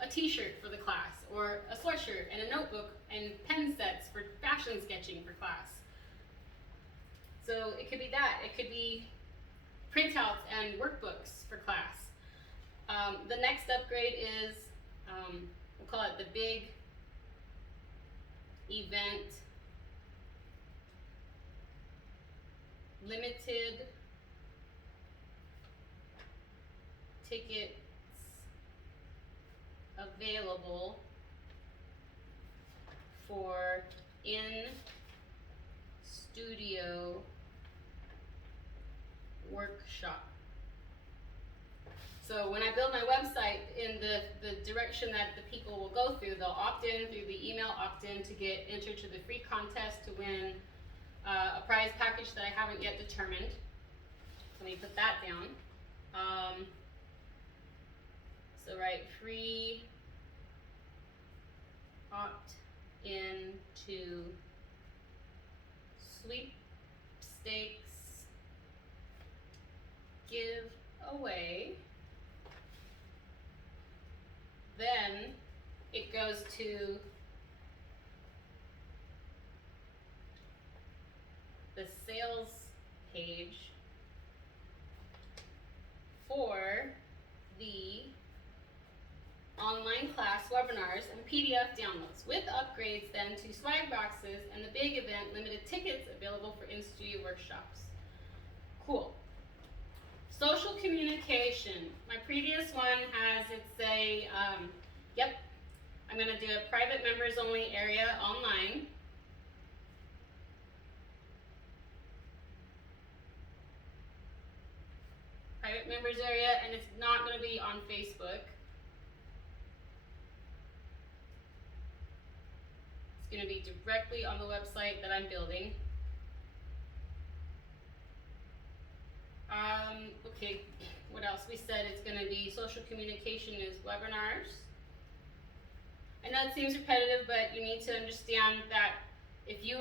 a t-shirt for the class, or a sweatshirt and a notebook and pen sets for fashion sketching for class. So it could be that. It could be printouts and workbooks for class. The next upgrade is, we'll call it the big event limited tickets available for in-studio workshop. So when I build my website, in the direction that the people will go through, they'll opt in through the email opt-in to get entered to the free contest to win a prize package that I haven't yet determined. So let me put that down. So write free opt-in to sweepstakes giveaway. Then it goes to the sales page for the online class webinars and PDF downloads with upgrades then to swag boxes and the big event limited tickets available for in-studio workshops. Cool. Social communication. My previous one has it say, yep, I'm going to do a private members only area online. Private members area, and it's not going to be on Facebook. It's going to be directly on the website that I'm building. Okay, what else? We said it's going to be social communication is webinars. I know it seems repetitive, but you need to understand that if you,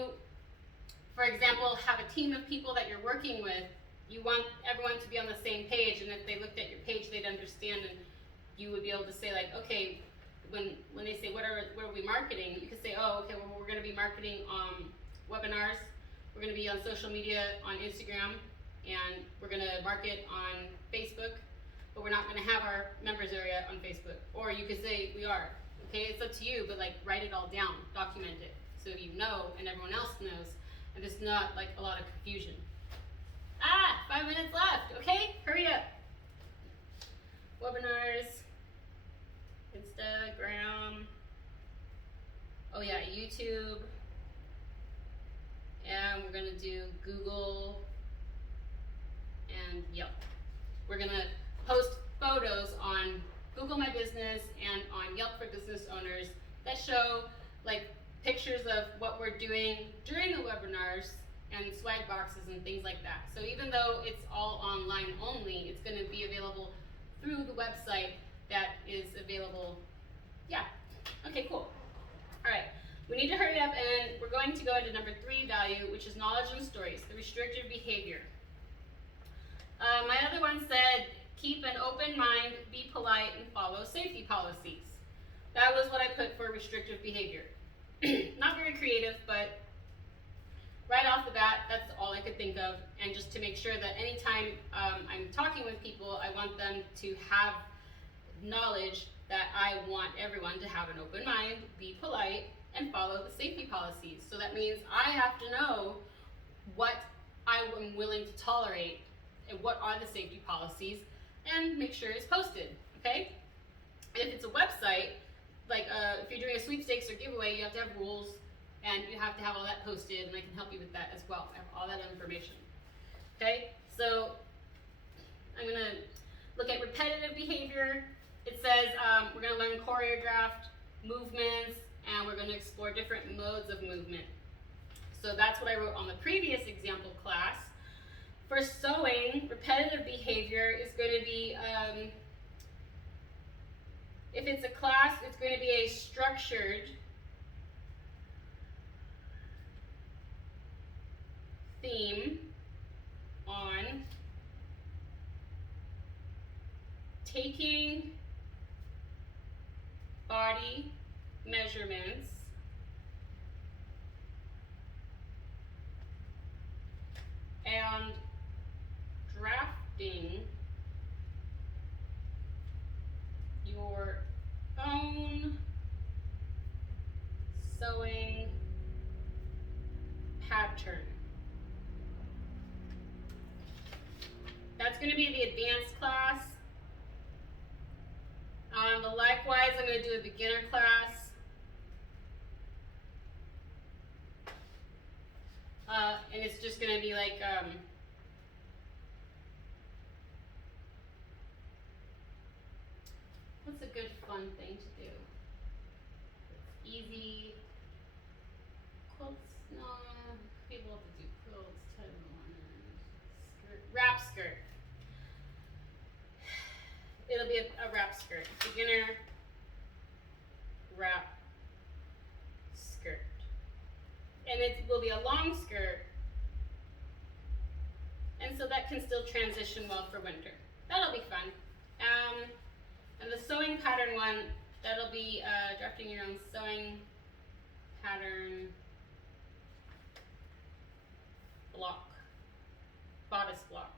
for example, have a team of people that you're working with, you want everyone to be on the same page, and if they looked at your page, they'd understand, and you would be able to say like, okay, when they say what are we marketing, you could say, oh, okay, well, we're going to be marketing webinars, we're going to be on social media, on Instagram, and we're going to market on Facebook, but we're not going to have our members area on Facebook. Or you could say we are. Okay, it's up to you, but like write it all down, document it, so you know and everyone else knows, and there's not like a lot of confusion. 5 minutes left. Okay, hurry up. Webinars, Instagram, oh yeah, YouTube, and we're gonna do Google and Yelp. We're gonna post photos on Google My Business and on Yelp for business owners that show like pictures of what we're doing during the webinars and swag boxes and things like that. So even though it's all online only, it's going to be available through the website that is available. Yeah, okay, cool. All right, we need to hurry up, and we're going to go into number 3 value, which is knowledge and stories, the restrictive behavior. My other one said, keep an open mind, be polite, and follow safety policies. That was what I put for restrictive behavior. Not very creative, but right off the bat, that's all I could think of. And just to make sure that anytime I'm talking with people, I want them to have knowledge that I want everyone to have an open mind, be polite, and follow the safety policies. So that means I have to know what I am willing to tolerate and what are the safety policies, and make sure it's posted, okay? And if it's a website, like if you're doing a sweepstakes or giveaway, you have to have rules, and you have to have all that posted, and I can help you with that as well. I have all that information, okay? So I'm gonna look at repetitive behavior. It says we're gonna learn choreographed movements, and we're gonna explore different modes of movement. So that's what I wrote on the previous example class. For sewing, repetitive behavior is going to be, if it's a class, it's going to be a structured theme on taking body measurements and drafting your own sewing pattern. That's going to be the advanced class. Likewise, I'm going to do a beginner class. And it's just going to be like, what's a good fun thing to do? It's easy. Quilts, no, people have to do quilts, skirt, wrap skirt. It'll be a wrap skirt, beginner wrap skirt. And it will be a long skirt, and so that can still transition well for winter. That'll be fun. And the sewing pattern one, that'll be drafting your own sewing pattern block, bodice block.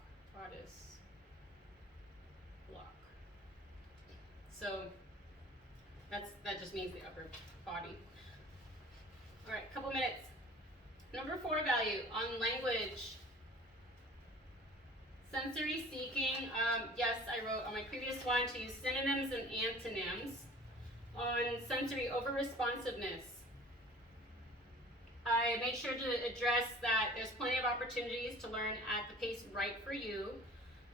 So that just means the upper body. All right, couple minutes. Number 4 value on language. Sensory seeking, yes, I wrote on my previous one to use synonyms and antonyms. On sensory over-responsiveness, I made sure to address that there's plenty of opportunities to learn at the pace right for you,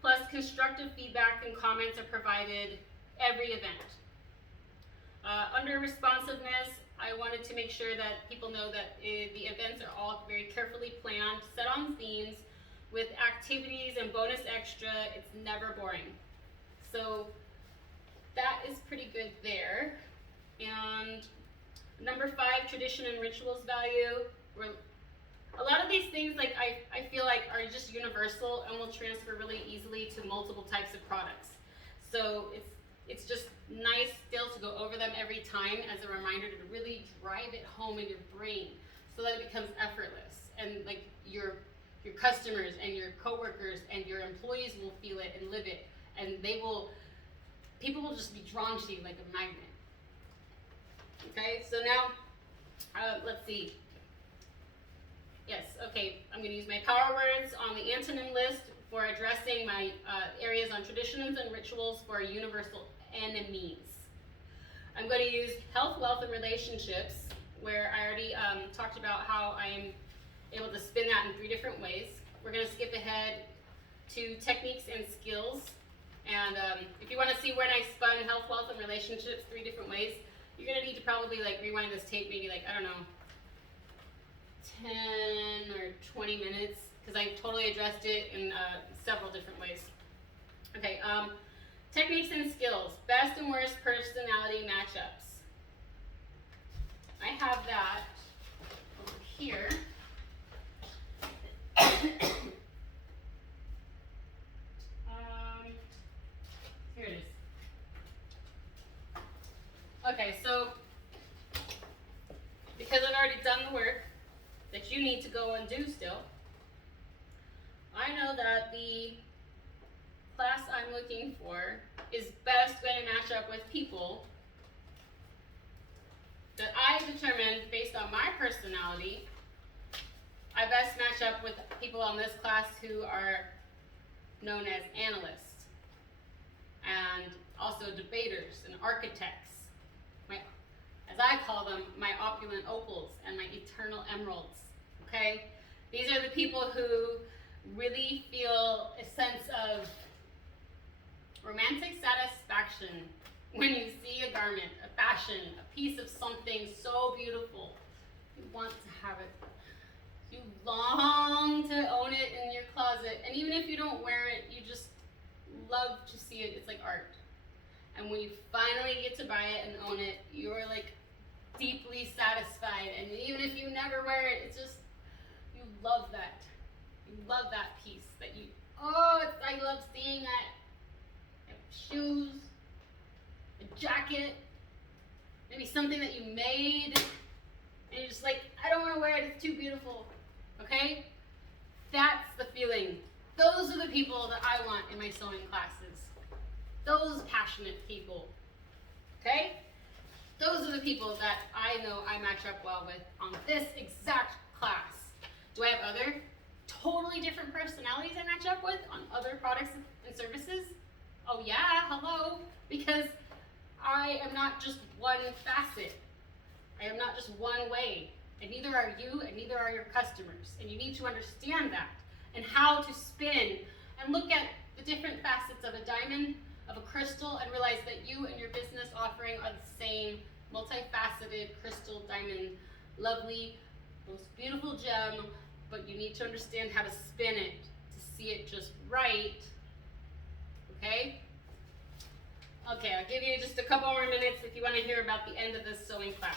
plus constructive feedback and comments are provided every event. Under responsiveness, I wanted to make sure that people know that the events are all very carefully planned, set on themes, with activities and bonus extra. It's never boring. So that is pretty good there. And Number 5, tradition and rituals value. A lot of these things, like I feel like are just universal and will transfer really easily to multiple types of products. So it's just nice still to go over them every time as a reminder to really drive it home in your brain so that it becomes effortless. And like your customers and your coworkers and your employees will feel it and live it, and people will just be drawn to you like a magnet. Okay, so now let's see. Yes, okay, I'm going to use my power words on the antonym list for addressing my areas on traditions and rituals for universal enemies. I'm going to use health, wealth, and relationships, where I already talked about how I am able to spin that in 3 different ways. We're going to skip ahead to techniques and skills. And if you want to see when I spun health, wealth, and relationships 3 different ways, you're going to need to probably like rewind this tape maybe like, I don't know, 10 or 20 minutes, because I totally addressed it in several different ways. Okay, techniques and skills, best and worst personality matchups. I have that over here. Here it is. Okay, so because I've already done the work that you need to go and do still, I know that the class I'm looking for is best going to match up with people that I determined based on my personality. I best match up with people on this class who are known as analysts and also debaters and architects. As I call them, my opulent opals and my eternal emeralds. Okay? These are the people who really feel a sense of romantic satisfaction when you see a garment, a fashion, a piece of something so beautiful. You want to have it. You long to own it in your closet. And even if you don't wear it, you just love to see it. It's like art. And when you finally get to buy it and own it, you're like deeply satisfied. And even if you never wear it, it's just, you love that. You love that piece that you, I love seeing that. Shoes, a jacket, maybe something that you made, and you're just like, I don't want to wear it, it's too beautiful. Okay? That's the feeling. Those are the people that I want in my sewing classes. Those passionate people. Okay? Those are the people that I know I match up well with on this exact class. Do I have other totally different personalities I match up with on other products and services? Oh yeah, hello. Because I am not just one facet. I am not just one way. And neither are you, and neither are your customers. And you need to understand that and how to spin and look at the different facets of a diamond, of a crystal, and realize that you and your business offering are the same multifaceted crystal diamond, lovely, most beautiful gem, but you need to understand how to spin it to see it just right. Okay? Okay, I'll give you just a couple more minutes if you want to hear about the end of this sewing class.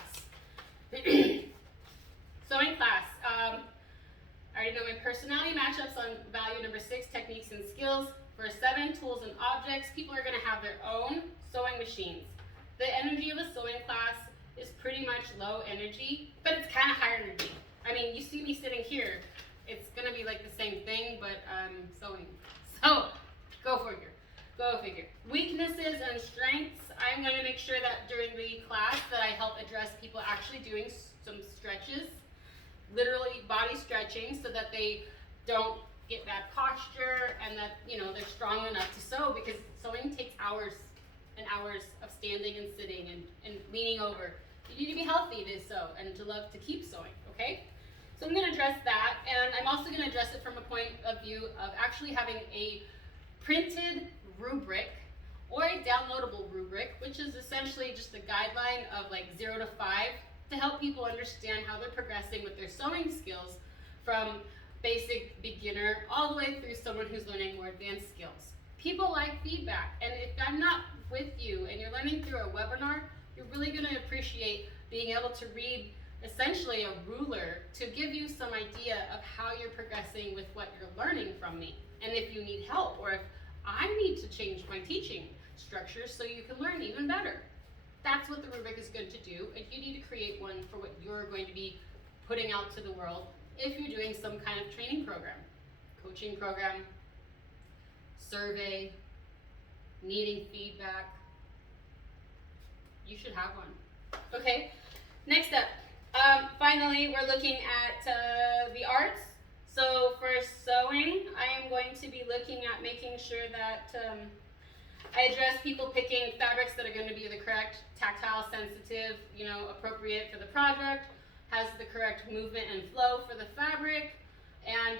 Sewing class. I already know my personality matchups on value number 6, techniques and skills. For 7, tools and objects, people are going to have their own sewing machines. The energy of a sewing class is pretty much low energy, but it's kind of high energy. I mean, you see me sitting here, it's going to be like the same thing, but sewing. So, go figure. Go figure. Weaknesses and strengths, I'm going to make sure that during the class that I help address people actually doing some stretches, literally body stretching, so that they don't get bad posture and that, you know, they're strong enough to sew, because sewing takes hours and hours of standing and sitting and leaning over. You need to be healthy to sew and to love to keep sewing, okay? So I'm going to address that, and I'm also going to address it from a point of view of actually having a printed rubric or a downloadable rubric, which is essentially just a guideline of like 0 to 5 to help people understand how they're progressing with their sewing skills from basic beginner all the way through someone who's learning more advanced skills. People like feedback, and if I'm not with you and you're learning through a webinar, you're really going to appreciate being able to read essentially a ruler to give you some idea of how you're progressing with what you're learning from me. And if you need help, or if I need to change my teaching structure so you can learn even better. That's what the rubric is going to do, and you need to create one for what you're going to be putting out to the world if you're doing some kind of training program, coaching program, survey, needing feedback. You should have one. Okay, next up. Finally, we're looking at the arts. So for sewing, I am going to be looking at making sure that I address people picking fabrics that are going to be the correct tactile, sensitive, appropriate for the project, has the correct movement and flow for the fabric, and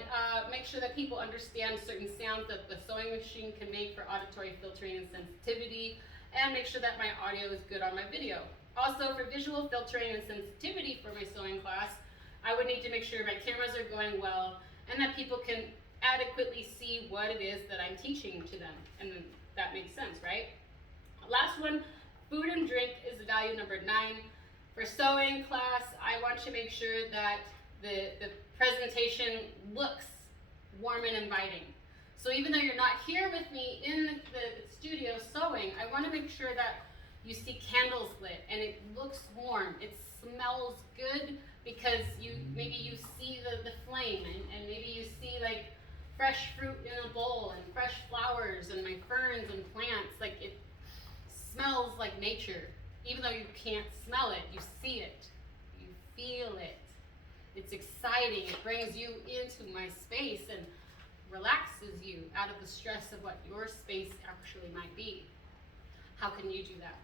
make sure that people understand certain sounds that the sewing machine can make for auditory filtering and sensitivity, and make sure that my audio is good on my video. Also, for visual filtering and sensitivity for my sewing class, I would need to make sure my cameras are going well and that people can adequately see what it is that I'm teaching to them. And that makes sense, right? Last one, food and drink is value number 9. For sewing class, I want to make sure that the presentation looks warm and inviting. So even though you're not here with me in the studio sewing, I want to make sure that you see candles lit and it looks warm. It smells good because maybe you see the flame, and maybe you see like fresh fruit in a bowl and fresh flowers and my ferns and plants. Like, it smells like nature. Even though you can't smell it, you see it, you feel it. It's exciting. It brings you into my space and relaxes you out of the stress of what your space actually might be. How can you do that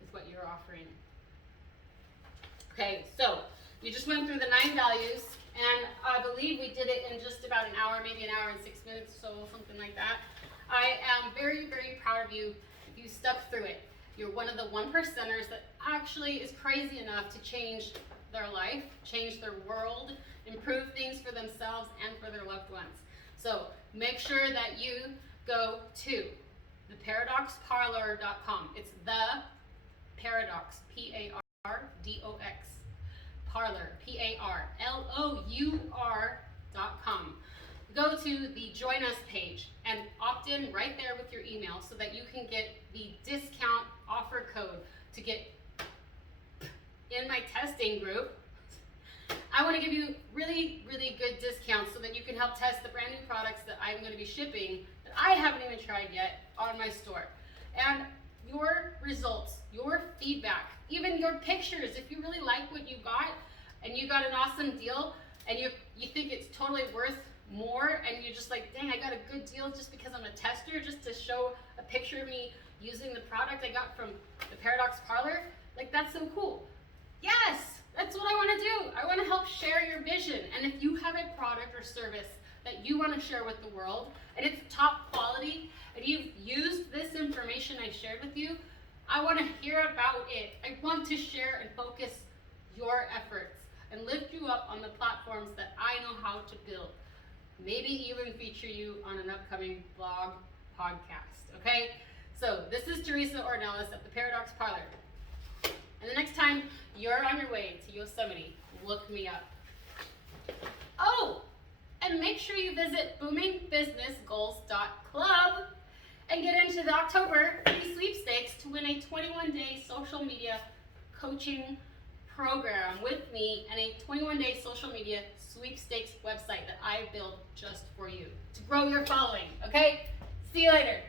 with what you're offering? Okay, so you just went through the 9 values, and I believe we did it in just about an hour, maybe an hour and 6 minutes, so something like that. I am very, very proud of you if you stuck through it. You're one of the 1%ers that actually is crazy enough to change their life, change their world, improve things for themselves and for their loved ones. So make sure that you go to theparadoxparlor.com. It's the Paradox, P-A-R-D-O-X, Parlor, P-A-R-L-O-U-R.com. Go to the Join Us page and opt in right there with your email so that you can get the discount offer code to get in my testing group. I want to give you really, really good discounts so that you can help test the brand new products that I'm going to be shipping that I haven't even tried yet on my store. And your results, your feedback, even your pictures, if you really like what you got and you got an awesome deal and you think it's totally worth more and you're just like, dang, I got a good deal just because I'm a tester, just to show a picture of me using the product I got from the Paradox Parlor, like, that's so cool. Yes, that's what I want to do. I want to help share your vision. And if you have a product or service that you want to share with the world and it's top quality and you've used this information I shared with you, I want to hear about it. I want to share and focus your efforts and lift you up on the platforms that I know how to build. Maybe even feature you on an upcoming blog podcast, okay? So this is Teresa Ornelas at the Paradox Parlor. And the next time you're on your way to Yosemite, look me up. Oh, and make sure you visit BoomingBusinessGoals.Club and get into the October free sweepstakes to win a 21-day social media coaching program with me and a 21-day social media sweepstakes website that I built just for you to grow your following, okay? See you later.